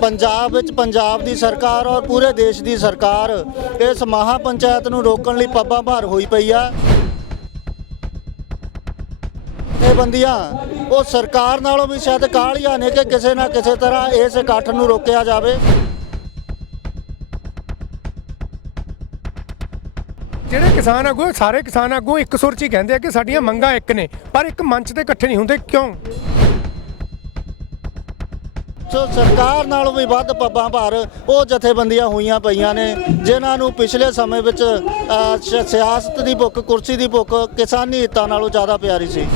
ਪੰਜਾਬ ਵਿੱਚ ਪੰਜਾਬ ਦੀ ਸਰਕਾਰ ਔਰ ਪੂਰੇ ਦੇਸ਼ ਦੀ ਸਰਕਾਰ ਇਸ ਮਹਾ ਪੰਚਾਇਤ ਨੂੰ ਰੋਕਣ ਲਈ ਪੱਬਾਂ ਭਾਰ ਹੋਈ ਪਈ ਆ। ਇਹ ਬੰਦੀਆਂ, ਉਹ ਸਰਕਾਰ ਨਾਲੋਂ ਵੀ ਸ਼ਾਇਦ ਕਾਹਲੀਆਂ ਨੇ ਕਿ ਕਿਸੇ ਨਾ ਕਿਸੇ ਤਰ੍ਹਾਂ ਇਸ ਇਕੱਠ ਨੂੰ ਰੋਕਿਆ ਜਾਵੇ। ਜਿਹੜੇ ਕਿਸਾਨ ਆਗੂ, ਸਾਰੇ ਕਿਸਾਨ ਆਗੂ ਇੱਕ ਸੁਰ 'ਚ ਹੀ ਕਹਿੰਦੇ ਆ ਕਿ ਸਾਡੀਆਂ ਮੰਗਾਂ ਇੱਕ ਨੇ, ਪਰ ਇੱਕ ਮੰਚ ਤੇ ਇਕੱਠੇ ਨਹੀਂ ਹੁੰਦੇ, ਕਿਉਂ? ਸਰਕਾਰ ਨਾਲੋਂ ਵੀ ਵੱਧ ਪੱਬਾਂ ਭਾਰ ਉਹ ਜਥੇਬੰਦੀਆਂ ਹੋਈਆਂ ਪਈਆਂ ਨੇ ਜਿਨ੍ਹਾਂ ਨੂੰ ਪਿਛਲੇ ਸਮੇਂ ਵਿੱਚ ਸਿਆਸਤ ਦੀ ਭੁੱਖ ਕੁਰਸੀ ਦੀ ਭੁੱਖ ਕਿਸਾਨੀ ਹਿੱਤਾਂ ਨਾਲੋਂ ਜ਼ਿਆਦਾ ਪਿਆਰੀ ਸੀ।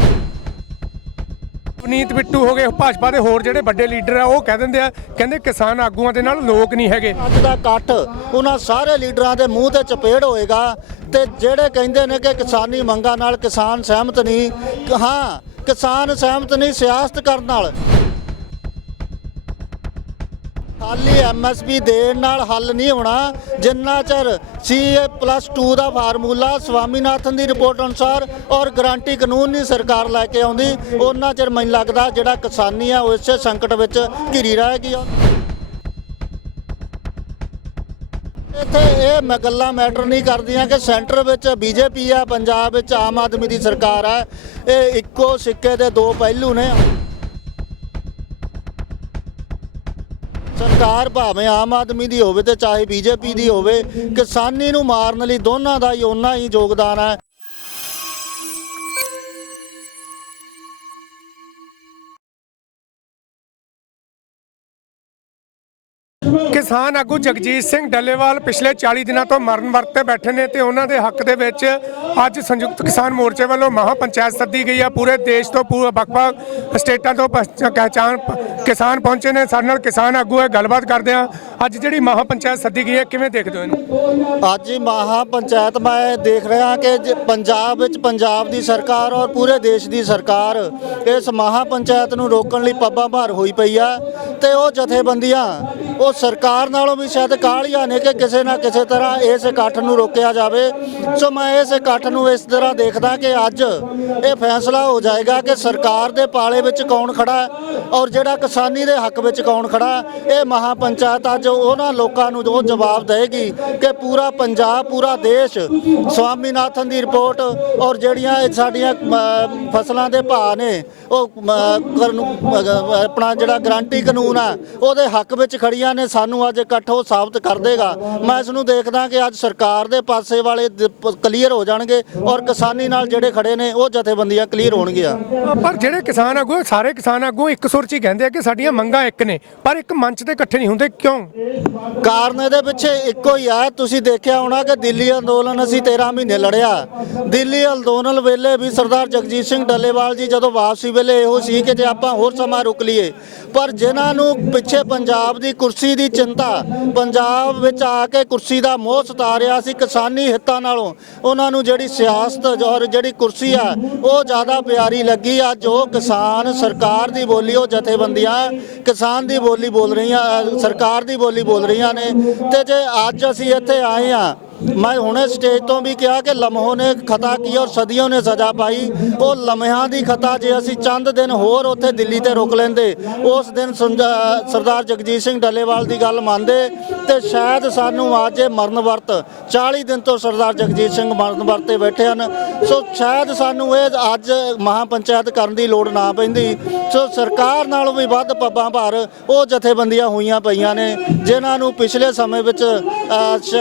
ਪਨੀਤ ਬਿੱਟੂ ਹੋ ਗਏ ਭਾਜਪਾ ਦੇ ਹੋਰ ਜਿਹੜੇ ਵੱਡੇ ਲੀਡਰ ਆ ਉਹ ਕਹਿ ਦਿੰਦੇ ਆ ਕਹਿੰਦੇ ਕਿਸਾਨ ਆਗੂਆਂ ਦੇ ਨਾਲ ਲੋਕ ਨਹੀਂ ਹੈਗੇ। ਅੱਜ ਦਾ ਇਕੱਠ ਉਹਨਾਂ ਸਾਰੇ ਲੀਡਰਾਂ ਦੇ ਮੂੰਹ ਤੇ ਚਪੇੜ ਹੋਏਗਾ ਤੇ ਜਿਹੜੇ ਕਹਿੰਦੇ ਨੇ ਕਿ ਕਿਸਾਨੀ ਮੰਗਾਂ ਨਾਲ ਕਿਸਾਨ ਸਹਿਮਤ ਨਹੀਂ ਹਾਂ ਕਿਸਾਨ ਸਹਿਮਤ ਨਹੀਂ ਸਿਆਸਤ ਕਰਨ ਨਾਲ। ਖਾਲੀ ਐਮਐਸਪੀ ਦੇਣ ਨਾਲ ਹੱਲ ਨਹੀਂ ਹੋਣਾ। ਜਿੰਨਾ ਚਿਰ ਸੀਏ ਪਲੱਸ 2 ਦਾ ਫਾਰਮੂਲਾ ਸਵਾਮੀਨਾਥਨ ਦੀ ਰਿਪੋਰਟ ਅਨੁਸਾਰ ਔਰ ਗਰੰਟੀ ਕਾਨੂੰਨ ਨਹੀਂ ਸਰਕਾਰ ਲੈ ਕੇ ਆਉਂਦੀ ਉਹਨਾਂ ਚਿਰ ਮੈਨੂੰ ਲੱਗਦਾ ਜਿਹੜਾ ਕਿਸਾਨੀ ਆ, ਉਹ ਇਸੇ ਸੰਕਟ ਵਿੱਚ ਘਿਰੀ ਰਹੇਗੀ। ਇੱਥੇ ਇਹ ਮੈਂ ਗੱਲਾਂ ਮੈਟਰ ਨਹੀਂ ਕਰਦੀਆਂ ਕਿ ਸੈਂਟਰ ਵਿੱਚ ਬੀਜੇਪੀ ਆ, ਪੰਜਾਬ ਵਿੱਚ ਆਮ ਆਦਮੀ ਦੀ ਸਰਕਾਰ ਆ। ਇਹ ਇੱਕੋ ਸਿੱਕੇ ਦੇ ਦੋ ਪਹਿਲੂ ਨੇ। ਸਰਕਾਰ ਭਾਵੇਂ ਆਮ ਆਦਮੀ ਦੀ ਹੋਵੇ ਤੇ ਚਾਹੇ ਬੀਜੇਪੀ ਦੀ ਹੋਵੇ, ਕਿਸਾਨੀ ਨੂੰ ਮਾਰਨ ਲਈ ਦੋਨਾਂ ਦਾ ਹੀ ਓਨਾ ਹੀ ਯੋਗਦਾਨ ਹੈ। ਕਿਸਾਨ ਆਗੂ ਜਗਜੀਤ ਸਿੰਘ ਡੱਲੇਵਾਲ ਪਿਛਲੇ 40 ਦਿਨਾਂ ਤੋਂ ਮਰਨ ਵਰਤ ਤੇ ਬੈਠੇ ਨੇ ਤੇ ਉਹਨਾਂ ਦੇ ਹੱਕ ਦੇ ਵਿੱਚ ਅੱਜ ਸੰਯੁਕਤ ਕਿਸਾਨ ਮੋਰਚੇ ਵੱਲੋਂ ਮਹਾ ਪੰਚਾਇਤ ਸੱਦੀ ਗਈ ਆ। ਪੂਰੇ ਦੇਸ਼ ਤੋਂ ਪੂਰੇ ਵੱਖ-ਵੱਖ ਸਟੇਟਾਂ ਤੋਂ ਪਛ- ਪਹਿਚਾਣ ਕਿਸਾਨ ਪਹੁੰਚੇ ਨੇ। ਸਾਡੇ ਨਾਲ ਕਿਸਾਨ ਆਗੂ ਹੈ, ਗੱਲਬਾਤ ਕਰਦੇ ਆ ਅੱਜ ਜਿਹੜੀ ਮਹਾ ਪੰਚਾਇਤ ਸੱਦੀ ਗਈ ਹੈ, ਕਿਵੇਂ ਦੇਖਦੇ ਹੋ ਇਹਨੂੰ? ਅੱਜ ਹੀ ਮਹਾ ਪੰਚਾਇਤ ਮੈਂ ਦੇਖ ਰਿਹਾ ਕਿ ਜ- ਪੰਜਾਬ ਵਿੱਚ ਪੰਜਾਬ ਦੀ ਸਰਕਾਰ ਔਰ ਪੂਰੇ ਦੇਸ਼ ਦੀ ਸਰਕਾਰ ਇਸ ਮਹਾ ਪੰਚਾਇਤ ਨੂੰ ਰੋਕਣ ਲਈ ਪੱਬਾਂ ਭਾਰ ਹੋਈ ਪਈ ਆ ਤੇ ਉਹ ਜਥੇਬੰਦੀਆਂ ਉਸ ਸਰਕਾਰ ਨਾਲੋਂ ਵੀ ਸ਼ਾਇਦ ਕਾਹਲੀਆਂ ਨੇ ਕਿ ਕਿਸੇ ਨਾ ਕਿਸੇ ਤਰ੍ਹਾਂ ਇਸ ਇਕੱਠ ਨੂੰ ਰੋਕਿਆ ਜਾਵੇ। ਸੋ ਮੈਂ ਇਸ ਇਕੱਠ ਨੂੰ ਇਸ ਤਰ੍ਹਾਂ ਦੇਖਦਾ ਕਿ ਅੱਜ ਇਹ ਫੈਸਲਾ ਹੋ ਜਾਏਗਾ ਕਿ ਸਰਕਾਰ ਦੇ ਪਾਲੇ ਵਿੱਚ ਕੌਣ ਖੜਾ ਔਰ ਜਿਹੜਾ ਕਿਸਾਨੀ ਦੇ ਹੱਕ ਵਿੱਚ ਕੌਣ ਖੜਾ ਇਹ ਮਹਾ ਪੰਚਾਇਤ ਅੱਜ ਉਹਨਾਂ ਲੋਕਾਂ ਨੂੰ ਜੋ ਜਵਾਬ ਦੇਗੀ ਕਿ ਪੂਰਾ ਪੰਜਾਬ, ਪੂਰਾ ਦੇਸ਼ ਸਵਾਮੀਨਾਥਨ ਦੀ ਰਿਪੋਰਟ ਔਰ ਜਿਹੜੀਆਂ ਸਾਡੀਆਂ ਫਸਲਾਂ ਦੇ ਭਾਅ ਨੇ, ਉਹ ਆਪਣਾ ਜਿਹੜਾ ਗਰੰਟੀ ਕਾਨੂੰਨ ਆ, ਉਹਦੇ ਹੱਕ ਵਿੱਚ ਖੜੀਆਂ ਨੇ ਸਾਨੂੰ ਅੱਜ ਇਕੱਠ ਉਹ ਸਾਬਤ ਕਰ ਦੇਗਾ। ਮੈਂ ਇਸ ਨੂੰ ਦੇਖਦਾ ਕਿ ਅੱਜ ਸਰਕਾਰ ਦੇ ਪਾਸੇ ਵਾਲੇ ਕਲੀਅਰ ਹੋ ਜਾਣਗੇ ਔਰ ਕਿਸਾਨੀ ਨਾਲ ਜਿਹੜੇ ਖੜੇ ਨੇ ਉਹ ਜਥੇਬੰਦੀਆਂ ਕਲੀਅਰ ਹੋਣਗੀਆਂ। ਪਰ ਜਿਹੜੇ ਕਿਸਾਨ ਆਗੂ ਸਾਰੇ ਕਿਸਾਨ ਆਗੂ ਇੱਕ ਸੁਰ 'ਚ ਹੀ ਕਹਿੰਦੇ ਆ ਕਿ ਸਾਡੀਆਂ ਮੰਗਾਂ ਇੱਕ ਨੇ ਪਰ ਇੱਕ ਮੰਚ ਤੇ ਇਕੱਠੇ ਨਹੀਂ ਹੁੰਦੇ। ਕਿਉਂ? ਕਾਰਨ ਇਹਦੇ ਪਿੱਛੇ ਇੱਕੋ ਹੀ ਆ ਤੁਸੀਂ ਦੇਖਿਆ ਹੋਣਾ ਕਿ ਦਿੱਲੀ ਅੰਦੋਲਨ ਅਸੀਂ 13 ਮਹੀਨੇ ਲੜਿਆ। ਦਿੱਲੀ ਅੰਦੋਲਨ ਵੇਲੇ ਵੀ ਸਰਦਾਰ ਜਗਜੀਤ ਸਿੰਘ ਡੱਲੇਵਾਲ ਜੀ ਜਦੋਂ ਵਾਪਸੀ ਵੇਲੇ ਇਹੋ ਸੀ ਕਿ ਜੇ ਆਪਾਂ ਹੋਰ ਸਮਾਂ ਰੁਕ ਲਈਏ ਪਰ ਜਿਨ੍ਹਾਂ ਨੂੰ ਪਿੱਛੇ ਪੰਜਾਬ ਦੀ ਕੁਰਸੀ ਦੀ ਚਿੰਤਾ। ਪੰਜਾਬ ਵਿੱਚ ਆ ਕੇ ਕੁਰਸੀ ਦਾ ਮੋਹ ਸਤਾ ਰਿਹਾ ਸੀ ਕਿਸਾਨੀ ਹਿੱਤਾਂ ਨਾਲੋਂ। ਉਹਨਾਂ ਨੂੰ ਜਿਹੜੀ ਸਿਆਸਤ ਔਰ ਜਿਹੜੀ ਕੁਰਸੀ ਆ, ਉਹ ਜ਼ਿਆਦਾ ਪਿਆਰੀ ਲੱਗੀ ਆ। ਜੋ ਕਿਸਾਨ ਸਰਕਾਰ ਦੀ ਬੋਲੀ, ਉਹ ਜਥੇਬੰਦੀਆਂ ਕਿਸਾਨ ਦੀ ਬੋਲੀ ਬੋਲ ਰਹੀਆਂ ਸਰਕਾਰ ਦੀ ਬੋਲੀ ਬੋਲ ਰਹੀਆਂ ਨੇ। ਤੇ ਜੇ ਅੱਜ ਅਸੀਂ ਇੱਥੇ ਆਏ ਆ ਮੈਂ ਹੁਣੇ ਸਟੇਜ ਤੋਂ ਵੀ ਕਿਹਾ ਕਿ ਲਮਹੋਂ ਨੇ ਖਤਾ ਕੀ ਔਰ ਸਦੀਆਂ ਨੇ ਸਜ਼ਾ ਪਾਈ। ਉਹ ਲਮਹਿਆਂ ਦੀ ਖਤਾ ਜੇ ਅਸੀਂ ਚੰਦ ਦਿਨ ਹੋਰ ਉੱਥੇ ਦਿੱਲੀ ਤੇ ਰੁਕ ਲੈਂਦੇ, ਉਸ ਦਿਨ ਸੁੰਜ- ਸਰਦਾਰ ਜਗਜੀਤ ਸਿੰਘ ਡੱਲੇਵਾਲ ਦੀ ਗੱਲ ਮੰਨਦੇ ਤੇ ਸ਼ਾਇਦ ਸਾਨੂੰ ਅੱਜ ਇਹ ਮਰਨ ਵਰਤ 40 ਦਿਨ ਤੋਂ ਸਰਦਾਰ ਜਗਜੀਤ ਸਿੰਘ ਮਰਨ ਵਰਤ ਤੇ ਬੈਠੇ ਹਨ। ਸੋ ਸ਼ਾਇਦ ਸਾਨੂੰ ਇਹ ਅੱਜ ਮਹਾ ਪੰਚਾਇਤ ਕਰਨ ਦੀ ਲੋੜ ਨਾ ਪੈਂਦੀ। ਸੋ ਸਰਕਾਰ ਨਾਲੋਂ ਵੀ ਵੱਧ ਪੱਬਾਂ ਭਾਰ ਉਹ ਜਥੇਬੰਦੀਆਂ ਹੋਈਆਂ ਪਈਆਂ ਨੇ, ਜਿਨ੍ਹਾਂ ਨੂੰ ਪਿਛਲੇ ਸਮੇਂ ਵਿੱਚ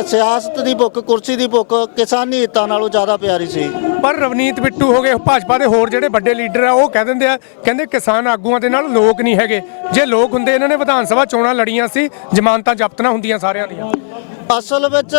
ਸਿਆਸਤ ਦੀ ਭੁੱਖ ਕੁਰਸੀ ਦੀ ਭੁੱਖ ਕਿਸਾਨੀ ਹਿੱਤਾਂ ਨਾਲੋਂ ਜ਼ਿਆਦਾ ਪਿਆਰੀ ਸੀ। ਪਰ ਰਵਨੀਤ ਬਿੱਟੂ ਹੋ ਗਏ ਭਾਜਪਾ ਦੇ ਹੋਰ ਜਿਹੜੇ ਵੱਡੇ ਲੀਡਰ ਆ ਉਹ ਕਹਿ ਦਿੰਦੇ ਆ ਕਹਿੰਦੇ ਕਿਸਾਨ ਆਗੂਆਂ ਦੇ ਨਾਲ ਲੋਕ ਨਹੀਂ ਹੈਗੇ। ਜੇ ਲੋਕ ਹੁੰਦੇ ਇਹਨਾਂ ਨੇ ਵਿਧਾਨ ਸਭਾ ਚੋਣਾਂ ਲੜੀਆਂ ਸੀ ਜ਼ਮਾਨਤਾਂ ਜ਼ਬਤ ਨਾ ਹੁੰਦੀਆਂ ਸਾਰਿਆਂ ਦੀਆਂ। ਅਸਲ ਵਿੱਚ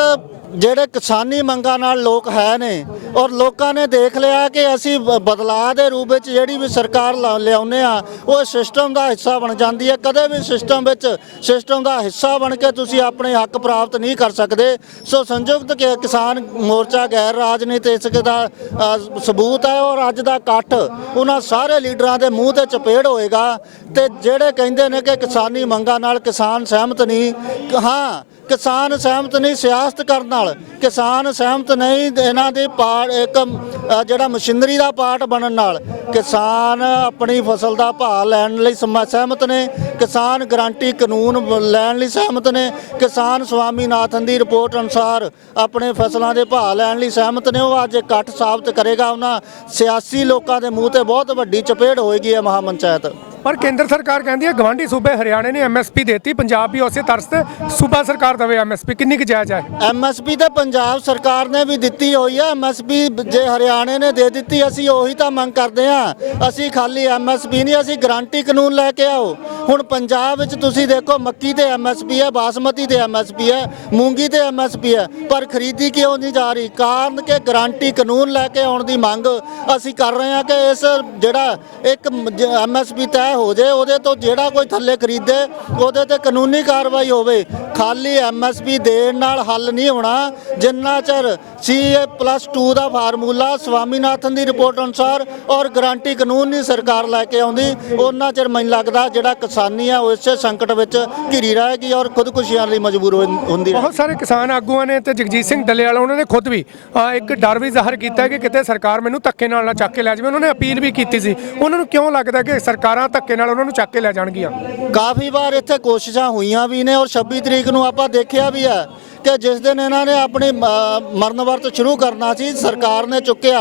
ਜਿਹੜੇ ਕਿਸਾਨੀ ਮੰਗਾਂ ਨਾਲ ਲੋਕ ਹੈ ਨੇ ਔਰ ਲੋਕਾਂ ਨੇ ਦੇਖ ਲਿਆ ਕਿ ਅਸੀਂ ਬ- ਬਦਲਾਅ ਦੇ ਰੂਪ ਵਿੱਚ ਜਿਹੜੀ ਵੀ ਸਰਕਾਰ ਲਾ- ਲਿਆਉਂਦੇ ਆ ਉਹ ਸਿਸਟਮ ਦਾ ਹਿੱਸਾ ਬਣ ਜਾਂਦੀ ਹੈ। ਕਦੇ ਵੀ ਸਿਸਟਮ ਵਿੱਚ ਸਿਸਟਮ ਦਾ ਹਿੱਸਾ ਬਣ ਕੇ ਤੁਸੀਂ ਆਪਣੇ ਹੱਕ ਪ੍ਰਾਪਤ ਨਹੀਂ ਕਰ ਸਕਦੇ। ਸੋ ਸੰਯੁਕਤ ਕਿਸਾਨ ਮੋਰਚਾ ਗੈਰ ਰਾਜਨੀਤਿਕ ਦਾ ਸਬੂਤ ਹੈ ਔਰ ਅੱਜ ਦਾ ਇਕੱਠ ਉਹਨਾਂ ਸਾਰੇ ਲੀਡਰਾਂ ਦੇ ਮੂੰਹ ਤੇ ਚਪੇੜ ਹੋਏਗਾ। ਤੇ ਜਿਹੜੇ ਕਹਿੰਦੇ ਨੇ ਕਿ ਕਿਸਾਨੀ ਮੰਗਾਂ ਨਾਲ ਕਿਸਾਨ ਸਹਿਮਤ ਨਹੀਂ ਹਾਂ ਕਿਸਾਨ ਸਹਿਮਤ ਨਹੀਂ ਸਿਆਸਤ ਕਰਨ ਨਾਲ, ਕਿਸਾਨ ਸਹਿਮਤ ਨਹੀਂ ਇਹਨਾਂ ਦੇ ਪਾਰਟ ਇੱਕ ਜਿਹੜਾ ਮਸ਼ੀਨਰੀ ਦਾ ਪਾਰਟ ਬਣਨ ਨਾਲ, ਕਿਸਾਨ ਆਪਣੀ ਫਸਲ ਦਾ ਭਾਅ ਲੈਣ ਲਈ ਸਮ- ਸਹਿਮਤ ਨੇ, ਕਿਸਾਨ ਗਾਰੰਟੀ ਕਾਨੂੰਨ ਲੈਣ ਲਈ ਸਹਿਮਤ ਨੇ, ਕਿਸਾਨ ਸਵਾਮੀਨਾਥਨ ਦੀ ਰਿਪੋਰਟ ਅਨੁਸਾਰ ਆਪਣੇ ਫਸਲਾਂ ਦੇ ਭਾਅ ਲੈਣ ਲਈ ਸਹਿਮਤ ਨੇ, ਉਹ ਅੱਜ ਇਕੱਠ ਸਾਬਤ ਕਰੇਗਾ, ਉਹਨਾਂ ਸਿਆਸੀ ਲੋਕਾਂ ਦੇ ਮੂੰਹ ਤੇ ਬਹੁਤ ਵੱਡੀ ਚਪੇੜ ਹੋਏਗੀ ਇਹ ਮਹਾਪੰਚਾਇਤ ਪਰ ਕੇਂਦਰ ਸਰਕਾਰ ਕਹਿੰਦੀ ਹੈ ਗਵਾਂਢੀ ਸੂਬੇ ਹਰਿਆਣੇ ਨੇ ਐਮਐਸਪੀ ਦੇਤੀ, ਪੰਜਾਬ ਵੀ ਉਸੇ ਤਰਸ ਤੇ ਸੂਬਾ ਸਰਕਾਰ ਦੇਵੇ ਐਮਐਸਪੀ। ਕਿੰਨੀ ਕੁ ਜਾਇਜ਼ ਹੈ? ਐਮਐਸਪੀ ਤੇ ਪੰਜਾਬ ਸਰਕਾਰ ਨੇ ਵੀ ਦਿੱਤੀ ਹੋਈ ਹੈ ਐਮਐਸਪੀ ਜੇ ਹਰਿਆਣੇ ਨੇ ਦੇ ਦਿੱਤੀ, ਅਸੀਂ ਉਹੀ ਤਾਂ ਮੰਗ ਕਰਦੇ ਹਾਂ। ਅਸੀਂ ਖਾਲੀ ਐਮਐਸਪੀ ਨਹੀਂ, ਅਸੀਂ ਗਾਰੰਟੀ ਕਾਨੂੰਨ ਲੈ ਕੇ ਆਓ। ਹੁਣ ਪੰਜਾਬ ਵਿੱਚ ਤੁਸੀਂ ਦੇਖੋ, ਮੱਕੀ ਤੇ ਐਮਐਸਪੀ ਹੈ, ਬਾਸਮਤੀ ਤੇ ਐਮਐਸਪੀ ਹੈ, ਮੂੰਗੀ ਤੇ ਐਮਐਸਪੀ ਹੈ, ਪਰ ਖਰੀਦੀ ਕਿਉਂ ਨਹੀਂ ਜਾ ਰਹੀ? ਕਾਰਨ ਕਿ ਗਾਰੰਟੀ ਕਾਨੂੰਨ ਲੈ ਕੇ ਆਉਣ ਦੀ ਮੰਗ ਅਸੀਂ ਕਰ ਰਹੇ ਹਾਂ ਕਿ ਇਸ ਜਿਹੜਾ ਇੱਕ ਐਮਐਸਪੀ ਤੈਅ ਹੋ ਜੇ, ਉਹਦੇ ਤੋਂ ਜਿਹੜਾ ਕੋਈ ਥੱਲੇ ਖਰੀਦੇ, ਉਹਦੇ ਤੇ ਕਾਨੂੰਨੀ ਕਾਰਵਾਈ ਹੋਵੇ। ਖਾਲੀ ਐਮਐਸਪੀ ਦੇਣ ਨਾਲ ਹੱਲ ਨਹੀਂ ਹੋਣਾ। ਜਿੰਨਾ ਚਿਰ ਸੀਏ ਪਲੱਸ 2 ਦਾ ਫਾਰਮੂਲਾ ਸਵਾਮੀਨਾਥਨ ਦੀ ਰਿਪੋਰਟ ਅਨੁਸਾਰ ਔਰ ਗਾਰੰਟੀ ਕਾਨੂੰਨ ਨਹੀਂ ਸਰਕਾਰ ਲੈ ਕੇ ਆਉਂਦੀ ਉਹਨਾਂ ਚਿਰ ਮੈਨੂੰ ਲੱਗਦਾ ਜਿਹੜਾ ਕਿਸਾਨੀ ਆ, ਉਹ ਇਸੇ ਸੰਕਟ ਵਿੱਚ ਘਿਰੀ ਰਹੇਗੀ ਔਰ ਖੁਦਕੁਸ਼ੀਆਂ ਲਈ ਮਜਬੂਰ ਹੁੰਦੀ ਬਹੁਤ ਸਾਰੇ ਕਿਸਾਨ ਆਗੂਆਂ ਨੇ ਤੇ ਜਗਜੀਤ ਸਿੰਘ ਡੱਲੇਵਾਲ, ਉਹਨਾਂ ਨੇ ਖੁਦ ਵੀ ਇੱਕ ਡਰ ਵੀ ਜ਼ਾਹਰ ਕੀਤਾ ਕਿ ਕਿਤੇ ਸਰਕਾਰ ਮੈਨੂੰ ਧੱਕੇ ਨਾਲ ਨਾ ਚੱਕ ਕੇ ਲੈ ਜਾਵੇ। ਉਹਨਾਂ ਨੇ ਅਪੀਲ ਵੀ ਕੀਤੀ ਸੀ। ਉਹਨਾਂ ਨੂੰ ਕਿਉਂ ਲੱਗਦਾ ਕਿ ਸਰਕਾਰਾਂ ਧੱਕੇ ਨਾਲ ਉਹਨਾਂ ਨੂੰ ਚੱਕ ਕੇ ਲੈ ਜਾਣਗੀਆਂ। ਕਾਫੀ ਵਾਰ ਇੱਥੇ ਕੋਸ਼ਿਸ਼ਾਂ ਹੋਈਆਂ ਵੀ ਨੇ ਔਰ 26 ਤਰੀਕ ਨੂੰ ਆਪਾਂ ਦੇਖਿਆ ਵੀ ਹੈ ਕਿ ਜਿਸ ਦਿਨ ਇਹਨਾਂ ਨੇ ਆਪਣੀ ਅ, ਮਰਨ ਵਰਤ ਸ਼ੁਰੂ ਕਰਨਾ ਸੀ ਸਰਕਾਰ ਨੇ ਚੁੱਕਿਆ।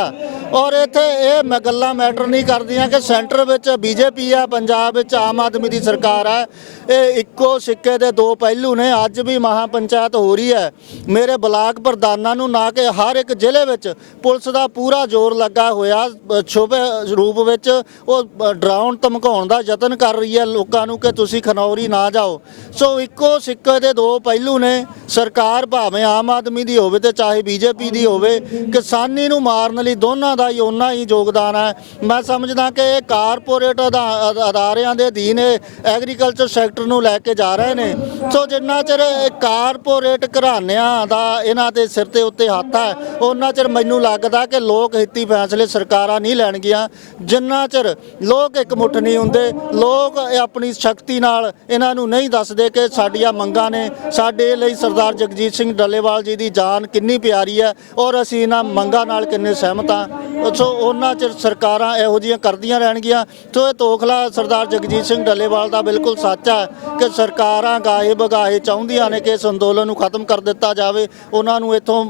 ਔਰ ਇੱਥੇ ਇਹ ਮ- ਗੱਲਾਂ ਮੈਟਰ ਨਹੀਂ ਕਰਦੀਆਂ ਕਿ ਸੈਂਟਰ ਵਿੱਚ ਬੀਜੇਪੀ ਆ ਪੰਜਾਬ ਵਿੱਚ ਆਮ ਆਦਮੀ ਦੀ ਸਰਕਾਰ ਹੈ। ਇਹ ਇੱਕੋ ਸਿੱਕੇ ਦੇ ਦੋ ਪਹਿਲੂ ਨੇ ਅੱਜ ਵੀ ਮਹਾ ਪੰਚਾਇਤ ਹੋ ਰਹੀ ਹੈ। ਮੇਰੇ ਬਲਾਕ ਪ੍ਰਧਾਨਾਂ ਨੂੰ ਨਾ ਕਿ ਹਰ ਇੱਕ ਜ਼ਿਲ੍ਹੇ ਵਿੱਚ ਪੁਲਿਸ ਦਾ ਪੂਰਾ ਜ਼ੋਰ ਲੱਗਾ ਹੋਇਆ ਅ, ਛੁਪੇ ਰੂਪ ਵਿੱਚ ਉਹ ਅ, ਡਰਾਉਣ ਧਮਕਾਉਣ ਦਾ ਯਤਨ ਕਰ ਰਹੀ ਹੈ ਲੋਕਾਂ ਨੂੰ ਕਿ ਤੁਸੀਂ ਖਨੌਰੀ ਨਾ ਜਾਓ। ਸੋ ਇੱਕੋ ਸਿੱਕੇ ਦੇ ਦੋ ਪਹਿਲੂ ਨੇ, ਸਰਕਾਰ ਭਾਵੇਂ ਆਮ ਆਦਮੀ ਦੀ ਹੋਵੇ ਤੇ ਚਾਹੇ ਬੀਜੇਪੀ ਦੀ ਹੋਵੇ, ਕਿਸਾਨੀ ਨੂੰ ਮਾਰਨ ਲਈ ਦੋਨਾਂ ਦਾ ਹੀ ਓਨਾ ਹੀ ਯੋਗਦਾਨ ਹੈ। ਮੈਂ ਸਮਝਦਾ ਕਿ ਇਹ ਕਾਰਪੋਰੇਟ ਅਦਾ- ਅਦਾਰਿਆਂ ਦੇ ਅਧੀਨ ਇਹ ਐਗਰੀਕਲਚਰ ਸੈਕਟਰ ਨੂੰ ਲੈ ਕੇ ਜਾ ਰਹੇ ਨੇ। ਸੋ ਜਿੰਨਾ ਚਿਰ ਕਾਰਪੋਰੇਟ ਘਰਾਣਿਆਂ ਦਾ ਇਹਨਾਂ ਦੇ ਸਿਰ ਤੇ ਉੱਤੇ ਹੱਥ ਹੈ ਉਹਨਾਂ ਚਿਰ ਮੈਨੂੰ ਲੱਗਦਾ ਕਿ ਲੋਕ ਹਿੱਤੀ ਫੈਸਲੇ ਸਰਕਾਰਾਂ ਨਹੀਂ ਲੈਣਗੀਆਂ। ਜਿੰਨਾ ਚਿਰ ਲੋਕ ਇੱਕ ਮੁੱਠ ਨਹੀਂ ਹੁੰਦੇ ਲੋਕ ਇਹ ਆਪਣੀ ਸ਼ਕਤੀ ਨਾਲ ਇਹਨਾਂ ਨੂੰ ਨਹੀਂ ਦੱਸਦੇ ਕਿ ਸਾਡੀਆਂ ਮੰਗਾਂ ਨੇ ਸਾਡੇ ਲਈ ਸਰਦਾਰ ਜਗਜੀਤ ਸਿੰਘ ਡੱਲੇਵਾਲ ਜੀ ਦੀ ਜਾਨ ਕਿੰਨੀ ਪਿਆਰੀ ਹੈ ਔਰ ਅਸੀਂ ਇਹਨਾਂ ਮੰਗਾਂ ਨਾਲ ਕਿੰਨੇ ਸਹਿਮਤ ਹਾਂ। ਸੋ ਉਹਨਾਂ 'ਚ ਸਰਕਾਰਾਂ ਇਹੋ ਜਿਹੀਆਂ ਕਰਦੀਆਂ ਰਹਿਣਗੀਆਂ। ਸੋ ਇਹ ਤੋਖਲਾ ਸਰਦਾਰ ਜਗਜੀਤ ਸਿੰਘ ਡੱਲੇਵਾਲ ਦਾ ਬਿਲਕੁਲ ਸੱਚ ਹੈ ਕਿ ਸਰਕਾਰਾਂ ਗਾਏ ਬਗਾਏ ਚਾਹੁੰਦੀਆਂ ਨੇ ਕਿ ਇਸ ਅੰਦੋਲਨ ਨੂੰ ਖਤਮ ਕਰ ਦਿੱਤਾ ਜਾਵੇ। ਉਹਨਾਂ ਨੂੰ ਇੱਥੋਂ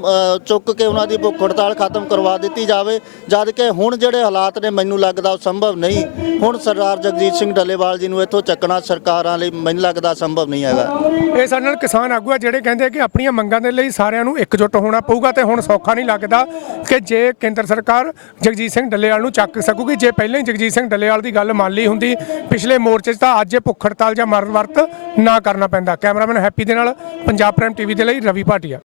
ਚੁੱਕ ਕੇ ਉਹਨਾਂ ਦੀ ਭੁੱਖ ਹੜਤਾਲ ਖਤਮ ਕਰਵਾ ਦਿੱਤੀ ਜਾਵੇ। ਜਦ ਕਿ ਹੁਣ ਜਿਹੜੇ ਹਾਲਾਤ ਨੇ, ਮੈਨੂੰ ਲੱਗਦਾ ਉਹ ਸੰਭਵ ਨਹੀਂ। ਹੁਣ ਸਰਦਾਰ ਜਗ ਜਗਜੀਤ ਸਿੰਘ ਡੱਲੇਵਾਲ ਜੀ ਨੂੰ ਇੱਥੋਂ ਚੱਕਣਾ ਸਰਕਾਰਾਂ ਲਈ ਮੈਨੂੰ ਲੱਗਦਾ ਸੰਭਵ ਨਹੀਂ ਹੈਗਾ। ਇਹ ਸਾਡੇ ਨਾਲ ਕਿਸਾਨ ਆਗੂ ਆ ਜਿਹੜੇ ਕਹਿੰਦੇ ਆ ਕਿ ਆਪਣੀਆਂ ਮੰਗਾਂ ਦੇ ਲਈ ਸਾਰਿਆਂ ਨੂੰ ਇਕਜੁੱਟ ਹੋਣਾ ਪਊਗਾ ਤੇ ਹੁਣ ਸੌਖਾ ਨਹੀਂ ਲੱਗਦਾ ਕਿ ਜੇ ਕੇਂਦਰ ਸਰਕਾਰ ਜਗਜੀਤ ਸਿੰਘ ਡੱਲੇਵਾਲ ਨੂੰ ਚੱਕ ਸਕੂਗੀ। ਜੇ ਪਹਿਲਾਂ ਹੀ ਜਗਜੀਤ ਸਿੰਘ ਡੱਲੇਵਾਲ ਦੀ ਗੱਲ ਮੰਨ ਲਈ ਹੁੰਦੀ, ਪਿਛਲੇ ਮੋਰਚੇ 'ਚ ਤਾਂ ਅੱਜ ਇਹ ਭੁੱਖ ਹੜਤਾਲ ਜਾਂ ਮਰਨ ਵਰਤ ਨਾ ਕਰਨਾ ਪੈਂਦਾ। ਕੈਮਰਾਮੈਨ ਹੈਪੀ ਦੇ ਨਾਲ ਪੰਜਾਬ ਪ੍ਰਾਈਮ ਟੀਵੀ ਦੇ ਲਈ ਰਵੀ ਭਾਟੀਆ।